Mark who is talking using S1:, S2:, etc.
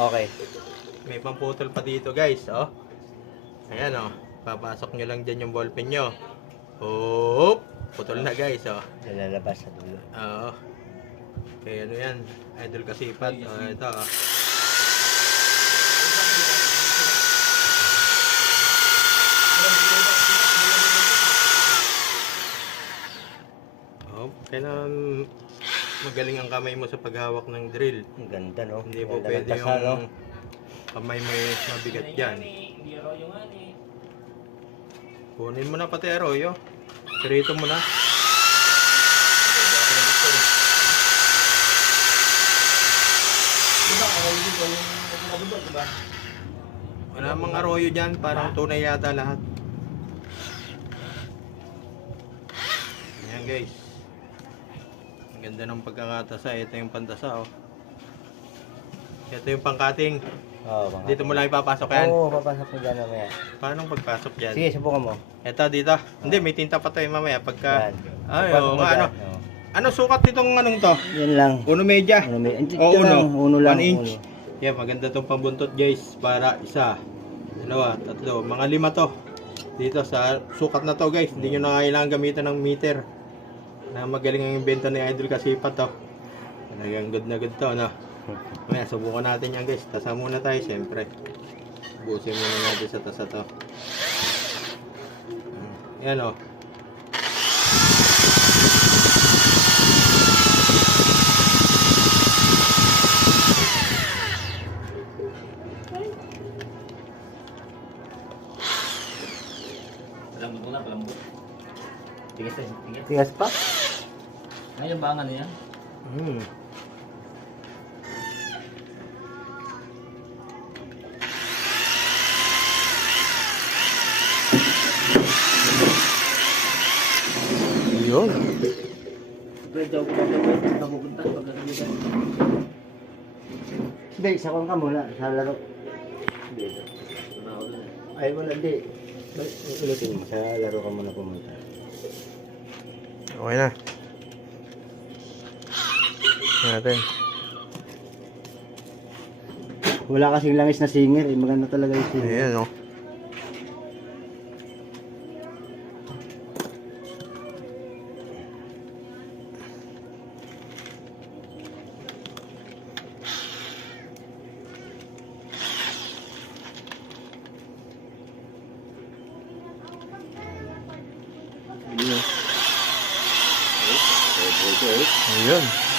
S1: Okay.
S2: May pamputol pa dito guys, oh. Ayan oh. Papasok nyo lang dyan yung ballpen nyo. Oop! Putol na guys, oh.
S1: Lalabas sa dulo.
S2: Oo. Kaya ano yan? Idol kasipat. Oh, ito oh. Oh, kailangan magaling ang kamay mo sa paghawak ng drill.
S1: Ang ganda, no?
S2: Hindi po pwede
S1: tasa,
S2: yung
S1: no?
S2: kamay mo yung mabigat dyan. Kunin mo na pati aroyo. Pirito mo na. Wala mang aroyo dyan, parang tunay yata lahat. Ayan guys. Ganda ng pagkakatasa. Ito yung pantasa oh. Ito yung pangkating.
S1: Oo, mga.
S2: Dito mo lang ipapasok yan.
S1: Oo, papasok mo dyan mamaya.
S2: Paano pagpasok dyan?
S1: Sige, subukan mo.
S2: Ito dito. Hindi, may tinta pa tayo mamaya pagka...
S1: Yan.
S2: Ay, oo nga, ano?
S1: oo.
S2: Ano sukat nitong anong to?
S1: Yan lang.
S2: Uno media.
S1: Uno, may, ito,
S2: O
S1: ito
S2: uno.
S1: lang, uno lang.
S2: One inch.
S1: uno.
S2: Yan, maganda tong pambuntot guys. Para isa, dalawa, tatlo, mga lima to. Dito sa sukat na to guys. Hindi nyo na kailangan gamitan ng meter. Na magaling ang invento ni Idol Kasipat to. Talagang good na good to, no? Mamaya, subukan natin yan guys. Tasa muna tayo, siyempre. Busin muna natin sa tasa to. Yan o.
S3: Palambot mo na, palambot. Tigas tigas.
S1: Tigas pa?
S3: Ngayon ba ang ano yan?
S2: Mm. Yun.
S3: Pwede ako bababay, napupunta pagkakalitan.
S1: Hindi, isa ka muna sa laro. Dito. Ay, wala, hindi. Ulitin mo, sa laro ka muna pumunta.
S2: Okay na. Natin.
S1: Wala kasing langis na singer, eh. maganda talaga yung singer.
S2: Ayan o. Ayan.